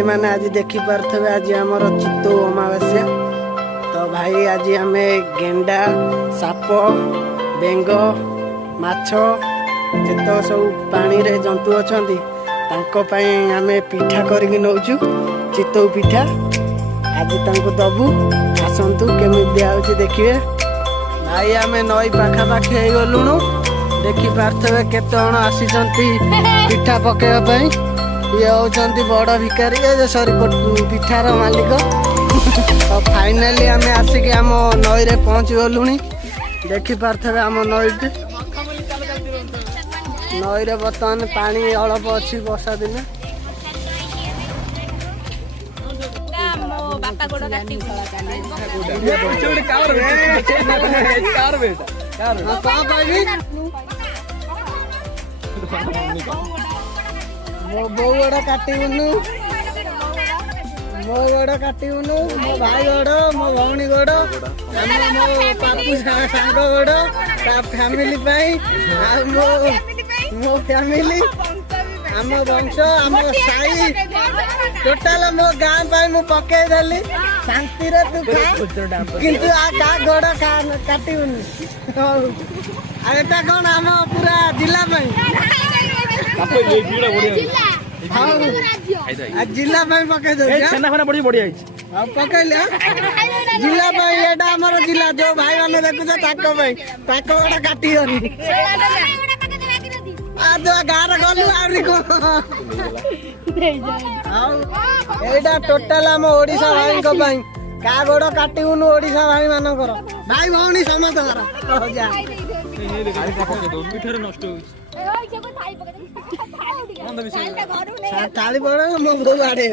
भाई मैंने आज देखी पारे आज आमर चित्तौ अमावास्या तो भाई आज आम गेंडा साप बेंग माछ जित सब पानी रे जंतु अच्छा आम पिठा करके नौचु चित्तौ पिठा आज तांको दबु आसतु केमी दिखाई देखिए भाई आम नई पाखापाखि हो गलुणु देखी पारे केत आसी पिठा पकड़ ये होती बड़ भिकारी सॉरी पिठार मालिक तो फाइनाली आम आसिक आम नई रे पहुँच गलु देखी पारे आम नई नई रे बर्तमान पानी अल्प अच्छी वर्षा दिन मो बो गोड़ काटुनु मो गोड़ काटुनु मो भाई गोड़ मो भौणी गोड़ मो पापू सांग गोड़ फैमिली मो फैमिली आम वंश आम साई टोटाल मो गाँ मु पकई देली शांति तू खा किंतु आ का गोड़ काटुनु एटा कौन आम पूरा जिला जिला पकई दे पकईले जिला आमर जिला जो भाई मैंने देखुच गोटा काटी आज गाँव गलु आईटा टोटाल आम ओडिशा भाई का गोड़ काटुनु ओडिशा भाई मानकर भाई भौणी समस्त थाली पड़े मो बो बाड़े